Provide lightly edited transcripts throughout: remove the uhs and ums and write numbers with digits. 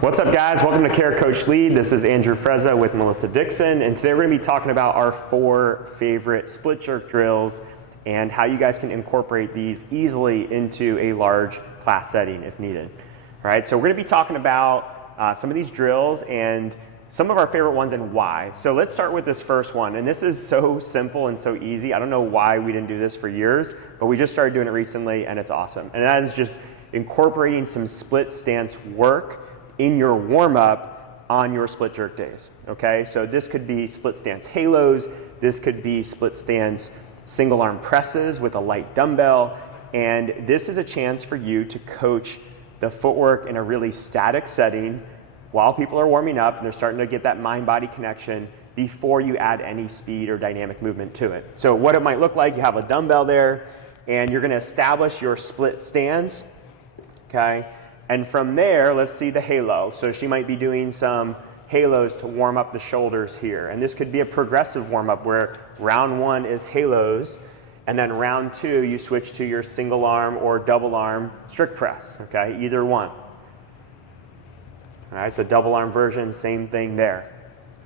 What's up, guys? Welcome to Care Coach Lead. This is Andrew Frezza with Melissa Dixon, and today we're going to be talking about our 4 favorite split jerk drills and how you guys can incorporate these easily into a large class setting if needed. All right, so we're going to be talking about some of these drills and some of our favorite ones and why. So let's start with this first one, and this is so simple and so easy. I don't know why we didn't do this for years, but we just started doing it recently, and it's awesome. And that is just incorporating some split stance work in your warm-up on your split jerk days, okay? So this could be split stance halos, this could be split stance single arm presses with a light dumbbell, and this is a chance for you to coach the footwork in a really static setting while people are warming up and they're starting to get that mind-body connection before you add any speed or dynamic movement to it. So what it might look like, you have a dumbbell there, and you're gonna establish your split stance, okay? And from there, let's see the halo. So she might be doing some halos to warm up the shoulders here. And this could be a progressive warm up where round 1 is halos, and then round 2, you switch to your single arm or double arm strict press, okay? Either one. All right, so double arm version, same thing there.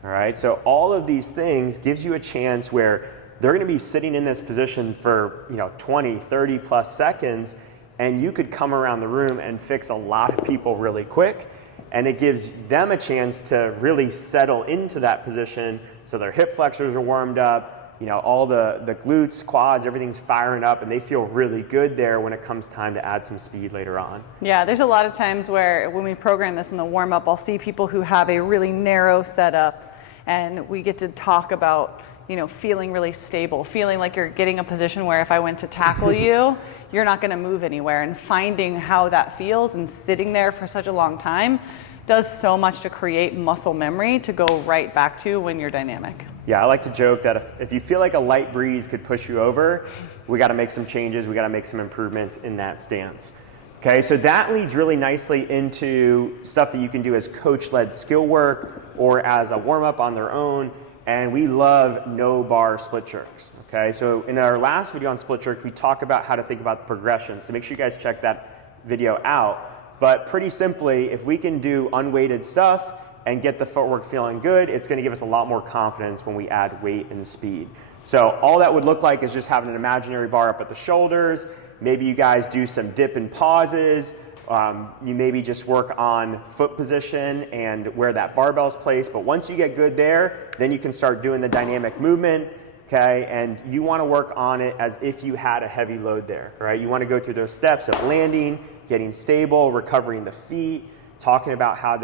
All right, so all of these things gives you a chance where they're gonna be sitting in this position for 20, 30 plus seconds, and you could come around the room and fix a lot of people really quick, and it gives them a chance to really settle into that position so their hip flexors are warmed up, all the glutes, quads, everything's firing up, and they feel really good there when it comes time to add some speed later on. Yeah, there's a lot of times where when we program this in the warm-up, I'll see people who have a really narrow setup, and we get to talk about feeling really stable, feeling like you're getting a position where if I went to tackle you, you're not gonna move anywhere, and finding how that feels and sitting there for such a long time does so much to create muscle memory to go right back to when you're dynamic. Yeah, I like to joke that if you feel like a light breeze could push you over, we gotta make some changes, we gotta make some improvements in that stance. Okay, so that leads really nicely into stuff that you can do as coach-led skill work or as a warm-up on their own. And we love no bar split jerks, okay? So in our last video on split jerks, we talk about how to think about the progression. So make sure you guys check that video out. But pretty simply, if we can do unweighted stuff and get the footwork feeling good, it's gonna give us a lot more confidence when we add weight and speed. So all that would look like is just having an imaginary bar up at the shoulders. Maybe you guys do some dip and pauses. You maybe just work on foot position and where that barbell is placed. But once you get good there, then you can start doing the dynamic movement, okay? And you want to work on it as if you had a heavy load there, right? You want to go through those steps of landing, getting stable, recovering the feet, talking about how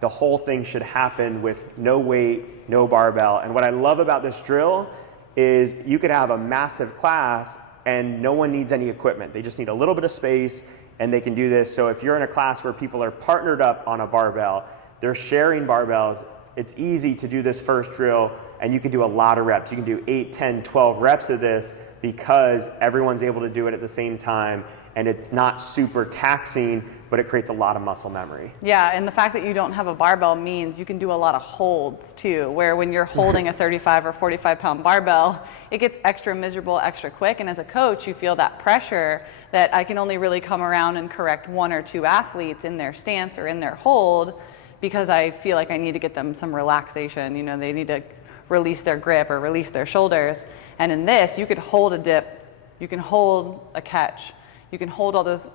the whole thing should happen with no weight, no barbell. And what I love about this drill is you could have a massive class and no one needs any equipment. They just need a little bit of space and they can do this. So if you're in a class where people are partnered up on a barbell, they're sharing barbells, it's easy to do this first drill and you can do a lot of reps. You can do 8, 10, 12 reps of this because everyone's able to do it at the same time and it's not super taxing, but it creates a lot of muscle memory. Yeah, and the fact that you don't have a barbell means you can do a lot of holds too, where when you're holding a 35 or 45 pound barbell, it gets extra miserable, extra quick, and as a coach, you feel that pressure that I can only really come around and correct 1 or 2 athletes in their stance or in their hold because I feel like I need to get them some relaxation. They need to release their grip or release their shoulders. And in this, you could hold a dip, you can hold a catch, you can hold all those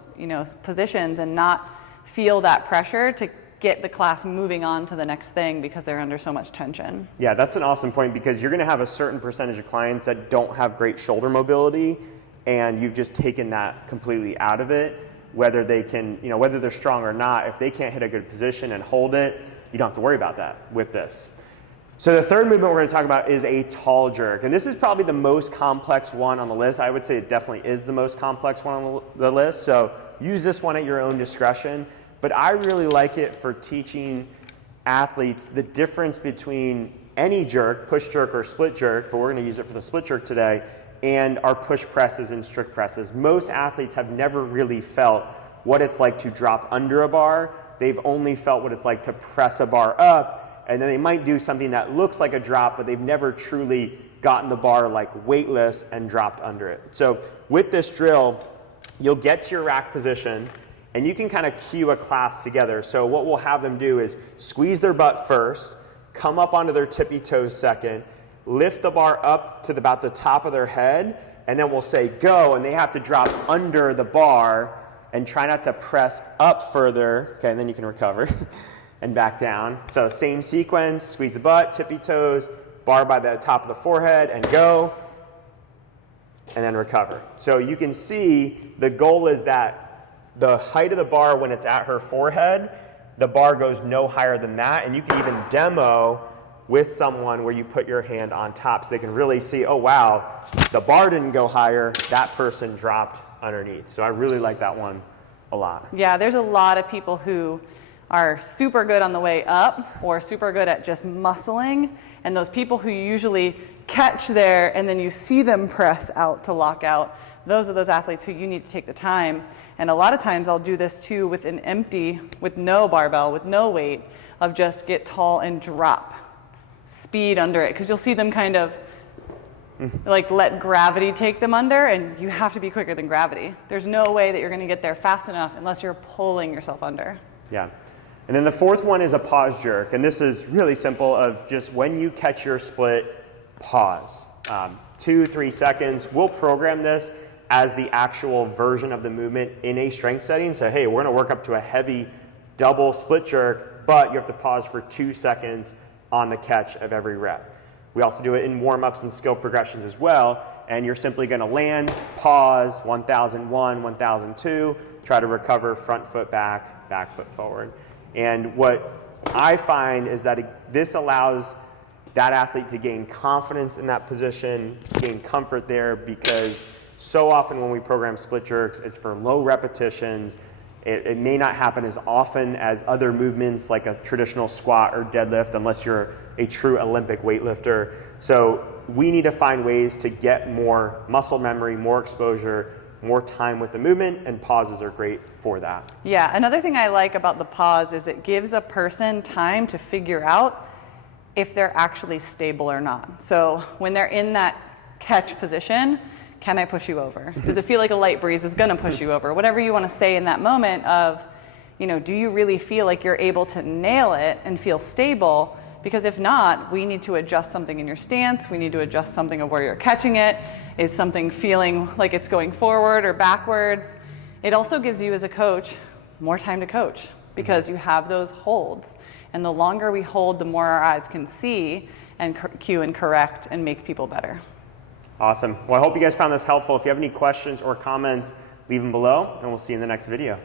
positions and not feel that pressure to get the class moving on to the next thing because they're under so much tension. Yeah, that's an awesome point because you're gonna have a certain percentage of clients that don't have great shoulder mobility and you've just taken that completely out of it. Whether they can, whether they're strong or not, if they can't hit a good position and hold it, you don't have to worry about that with this. So the third movement we're going to talk about is a tall jerk. And this is probably the most complex one on the list. I would say it definitely is the most complex one on the list. So use this one at your own discretion. But I really like it for teaching athletes the difference between any jerk, push jerk or split jerk, but we're going to use it for the split jerk today, and our push presses and strict presses. Most athletes have never really felt what it's like to drop under a bar. They've only felt what it's like to press a bar up. And then they might do something that looks like a drop, but they've never truly gotten the bar like weightless and dropped under it. So with this drill, you'll get to your rack position And you can kind of cue a class together. So what we'll have them do is squeeze their butt first, come up onto their tippy toes second, lift the bar up to about the top of their head, and then we'll say go, and they have to drop under the bar and try not to press up further. Okay, and then you can recover and back down. So same sequence, squeeze the butt, tippy toes, bar by the top of the forehead, and go, and then recover. So you can see the goal is that the height of the bar when it's at her forehead, the bar goes no higher than that, and you can even demo with someone where you put your hand on top so they can really see, oh wow, the bar didn't go higher, that person dropped underneath. So I really like that one a lot. Yeah, there's a lot of people who are super good on the way up or super good at just muscling, and those people who usually catch there and then you see them press out to lock out, those are those athletes who you need to take the time. And a lot of times I'll do this too with an empty, with no barbell, with no weight, of just get tall and drop. Speed under it, because you'll see them kind of like let gravity take them under, and you have to be quicker than gravity. There's no way that you're going to get there fast enough unless you're pulling yourself under. Yeah. And then the fourth one is a pause jerk, and this is really simple of just when you catch your split, pause. 2-3 seconds. We'll program this as the actual version of the movement in a strength setting. So hey, we're going to work up to a heavy double split jerk, but you have to pause for 2 seconds on the catch of every rep. We also do it in warm-ups and skill progressions as well, and you're simply going to land, pause, 1001, 1002, try to recover front foot back, back foot forward. And what I find is that this allows that athlete to gain confidence in that position, gain comfort there, because so often when we program split jerks, it's for low repetitions. It may not happen as often as other movements like a traditional squat or deadlift unless you're a true Olympic weightlifter. So we need to find ways to get more muscle memory, more exposure, more time with the movement, and pauses are great for that. Yeah, another thing I like about the pause is it gives a person time to figure out if they're actually stable or not. So when they're in that catch position, can I push you over? Does it feel like a light breeze is gonna push you over? Whatever you wanna say in that moment of, you know, do you really feel like you're able to nail it and feel stable? Because if not, we need to adjust something in your stance. We need to adjust something of where you're catching it. Is something feeling like it's going forward or backwards? It also gives you as a coach more time to coach because you have those holds. And the longer we hold, the more our eyes can see and cue and correct and make people better. Awesome. Well, I hope you guys found this helpful. If you have any questions or comments, leave them below, and we'll see you in the next video.